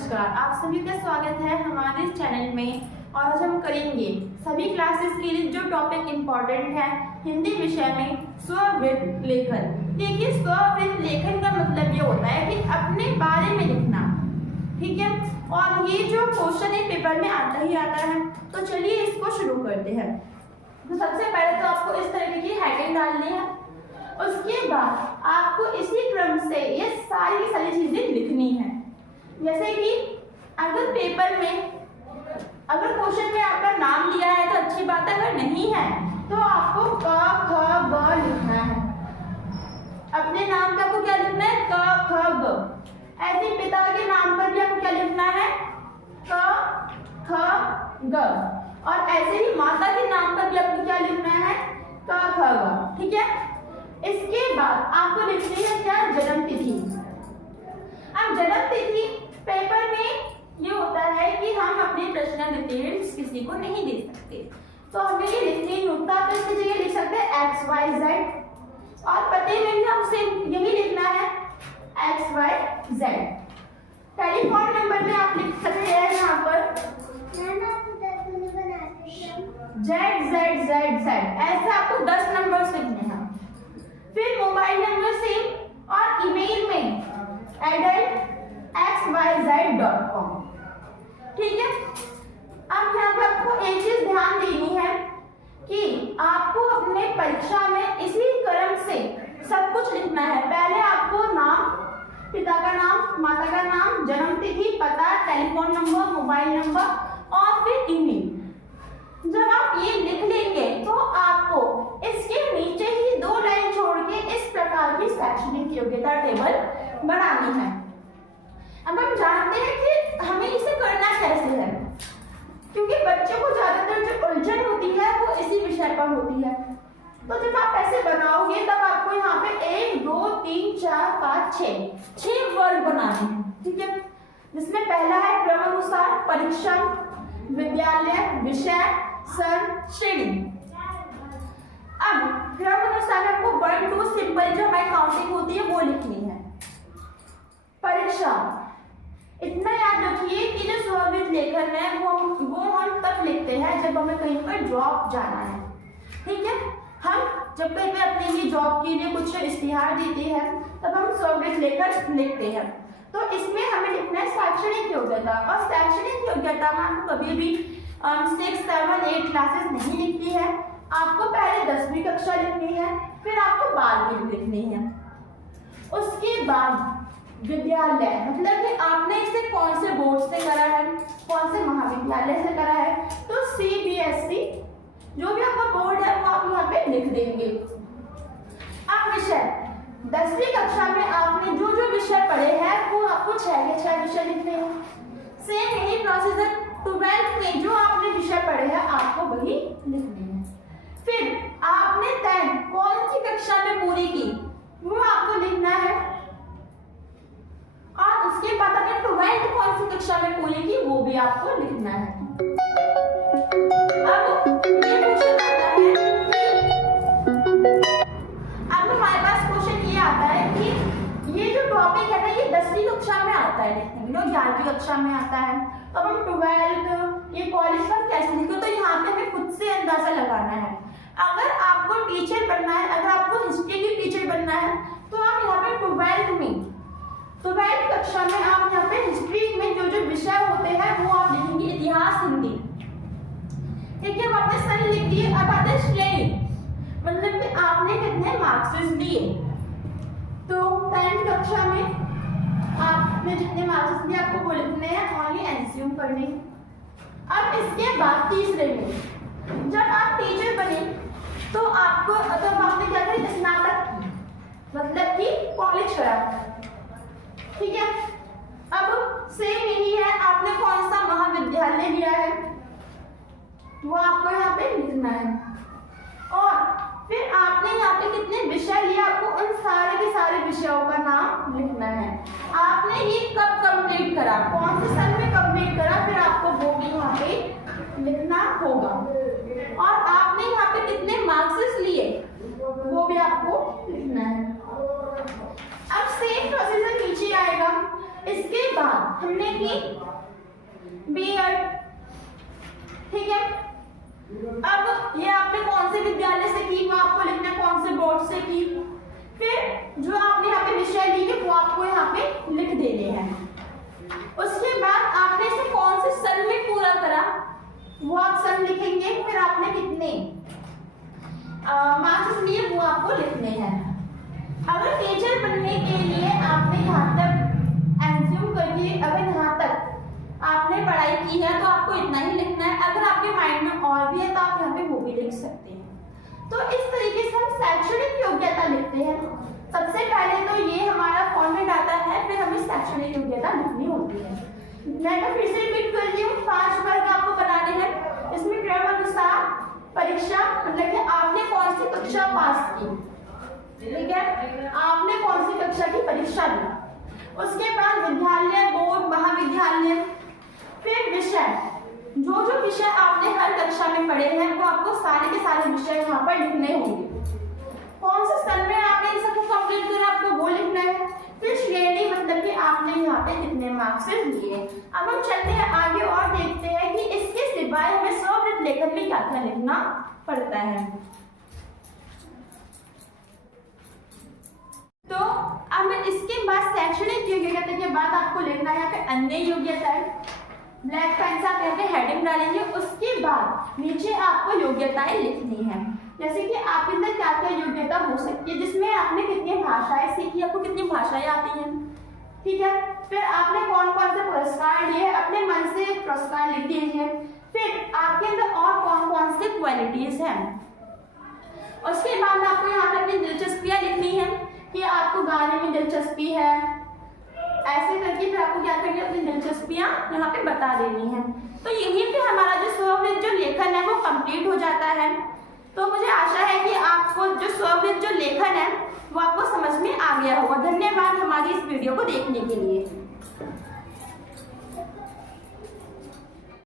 नमस्कार, आप सभी का स्वागत है हमारे इस चैनल में। और आज हम करेंगे सभी क्लासेस के लिए जो टॉपिक इम्पोर्टेंट है हिंदी विषय में स्ववृत्त लेखन। देखिए, स्ववृत्त लेखन का मतलब ये होता है कि अपने बारे में लिखना, ठीक है। और ये जो क्वेश्चन है पेपर में आता ही आता है, तो चलिए इसको शुरू करते हैं। तो सबसे पहले तो आपको इस तरीके की हेडिंग डालनी है, उसके बाद आपको इसी क्रम से ये सारी चीजें लिखनी है। जैसे कि अगर पेपर में अगर क्वेश्चन में आपका नाम दिया है तो अच्छी बात है, अगर नहीं है तो आपको क ख ग लिखना है। अपने नाम का आपको क्या लिखना है? क ख ग। ऐसे पिता के नाम पर भी आपको क्या लिखना है? क ख ग। और ऐसे ही माता के नाम पर भी आपको क्या लिखना है? क ख ग, ठीक है। इसके बाद आपको लिखनी है क्या? जन्म तिथि। अब जन्म तिथि पेपर में ये होता है कि हम अपने पर्सनल डिटेल्स किसी को नहीं दे सकते, तो हमें ये लिखनी होता है। तो इसकी जगह लिख सकते हैं XYZ। और पते में भी हमसे यही लिखना है XYZ। टेलीफोन नंबर में आप लिख सकते हैं यहाँ पर ZZZZ। ऐसे आपको 10 नंबर लिखने हैं। फिर मोबाइल नंबर से और ईमेल में adult@xyz.com, ठीक है। अब यहाँ पे आपको एक चीज ध्यान देनी है कि आपको अपने परीक्षा में इसी क्रम से सब कुछ लिखना है। पहले आपको नाम, पिता का नाम, माता का नाम, जन्म तिथि, पता, टेलीफोन नंबर, मोबाइल नंबर और फिर ईमेल। जब आप ये लिख लेंगे तो आपको इसके नीचे ही 2 लाइन छोड़ के इस प्रकार की शैक्षणिक योग्यता टेबल बनानी है। अब हम जानते हैं कि हमें इसे करना कैसे है, क्योंकि बच्चों को ज्यादातर जो उलझन होती है वो इसी विषय पर होती है। तो जब आप ऐसे बनाओगे तब आपको यहाँ पे 1 2 3 4 5 6 वर्ग बनाने हैं, ठीक है। जिसमें पहला है क्रमानुसार, परीक्षण, विद्यालय, विषय, सन, श्रेणी। अब क्रमानुसार आपको 1 2 सिंपल जो हमारी काउंटिंग होती है वो लिखनी है। परीक्षा, इतना याद रखिए कि जो स्ववृत्त लेखन है वो हम तब लिखते हैं जब हमें कहीं पर जॉब जाना है, ठीक है। हम जब कहीं पे अपने लिए जॉब के लिए कुछ इश्तिहार देते हैं तब हम स्ववृत्त लेखन लिखते हैं। तो इसमें हमें लिखना है शैक्षणिक योग्यता। और शैक्षणिक योग्यता में आपको कभी भी 6 7 8 क्लासेस नहीं लिखती है। आपको पहले 10वीं कक्षा लिखनी है, फिर आपको 12वीं लिखनी है। उसके बाद विद्यालय, मतलब कि आपने इसे कौन से बोर्ड से करा है, कौन से महाविद्यालय से करा है। तो CBSE जो भी आपका बोर्ड है वो आप यहाँ पे लिख देंगे। अब विषय, 10वीं कक्षा में आपने जो जो विषय पढ़े हैं वो आपको 6 के 6 विषय लिखने हैं। सेम यही प्रोसीजर 12th में जो आपने विषय पढ़े हैं आपको वही लिखने हैं। फिर आपने 10th कौन सी कक्षा में पूरी की वो आपको लिखना है। और उसके बाद आपने 12th कौन सी कक्षा में पूरी की वो भी आपको लिखना है। अब ये क्वेश्चन आता है कि अब हमारे पास क्वेश्चन ये आता है कि ये जो टॉपिक है ना ये 10वीं कक्षा में आता है लिखने के लिए, 11वीं कक्षा में आता है। तो हम 12th ये कॉलेज का कैसे लिखो, तो यहाँ पे हमें खुद से अंदाजा लगाना है। अगर आपको टीचर बनना है, अगर आपको हिस्ट्री की टीचर बनना है तो आप यहाँ पे 12th कक्षा में आप यहाँ पे हिस्ट्री में जो जो विषय होते हैं वो आप लिखेंगे। इतिहास, हिंदी, ठीक है। अब आपने सन लिख दिए। अब आते हैं श्रेणी, मतलब कि आपने कितने मार्क्स लिए। तो 10th कक्षा में आपने जितने मार्क्स लिए आपको वो लिखने हैं, ओनली एनसीएम करने। अब इसके बाद तीसरे में जब आप टीचर बने तो आपको, तब आपने क्या करें, स्नातक की, मतलब कि कॉलेज करा, ठीक है। अब सेम यही है, आपने कौन सा महाविद्यालय लिया है वो आपको यहाँ पे लिखना है। और फिर आपने यहाँ पे कितने विषय लिए आपको उन सारे के सारे विषयों का नाम लिखना है। आपने ये कब कंप्लीट करा, कौन से सन में कंप्लीट करा, फिर आपको वो भी यहाँ पे लिखना होगा। और आपने यहाँ पे कितने मार्क्स लिए वो भी आपको लिखना है। अब सेम प्रोसीजर नीचे आएगा। इसके बाद हमने ही बीएड। ठीक है, अब ये आपने कौन से विद्यालय से की वो आपको लिखना है, कौन से बोर्ड से की। फिर जो आपने यहाँ पे विषय ली है वो आपको यहाँ पे लिख देने हैं। उसके बाद आपने इसे कौन से सन में पूरा करा वो आप सन लिखेंगे। फिर आपने कितने मार्क्स लिए वो आपको लिखने हैं। अगर टीचर बनने के लिए आपने यहाँ तक एज्यूम करके अगर यहाँ तक आपने पढ़ाई की है तो आपको इतना ही लिखना है। अगर आपके माइंड में और भी है तो आप यहाँ पे वो भी लिख सकते हैं। तो इस तरीके से हम शैक्षणिक योग्यता लिखते हैं। सबसे पहले तो ये हमारा फॉर्मेट आता है, फिर हमें शैक्षणिक योग्यता लिखनी होती है। मैं तो फिर से रिपीट कर रही हूँ, 5 वर्ग आपको बनाने हैं। इसमें क्रमानुसार परीक्षा, मतलब कि आपने कौन सी कक्षा पास की, ठीक है, आपने कौन सी कक्षा की परीक्षा दी। उसके बाद विद्यालय, बोर्ड, महाविद्यालय, फिर विषय, जो जो विषय आपने हर कक्षा में पढ़े हैं वो आपको सारे के सारे विषय यहाँ पर लिखने होंगे। कौन से सन में आपने इन सबको कंप्लीट करा आपको वो लिखना है। फिर श्रेणी, मतलब कि आपने यहाँ पे कितने मार्क्स लिए। अब हम चलते हैं आगे और देखते हैं कि इसके सिवाय हमें स्ववृत्त लेखन में क्या क्या लिखना पड़ता है। तो अब इसके बाद शैक्षणिक योग्यता के बाद आपको लिखना है यहाँ पे अन्य योग्यता है। ब्लैक पेन से आप यहाँ पे हेडिंग डालेंगे। उसके बाद नीचे आपको योग्यताएं लिखनी है, जैसे कि आपके अंदर क्या क्या योग्यता हो सकती है, जिसमें आपने कितनी भाषाएं सीखी, आपको कितनी भाषाएं आती हैं, ठीक है। फिर आपने कौन कौन से पुरस्कार लिए, अपने मन से पुरस्कार लिख दीजिए। फिर आपके अंदर और कौन कौन से क्वालिटीज हैं। उसके बाद आपको यहाँ पे अपनी दिलचस्पियां लिखनी है कि आपको गाने में दिलचस्पी है, ऐसे करके फिर आपको क्या करनी है, अपनी दिलचस्पियां यहाँ पे बता देनी है। तो यहीं पे हमारा जो स्ववृत्त जो लेखन है वो कंप्लीट हो जाता है। तो मुझे आशा है कि आपको जो स्ववृत्त जो लेखन है वो आपको समझ में आ गया होगा। धन्यवाद हमारी इस वीडियो को देखने के लिए।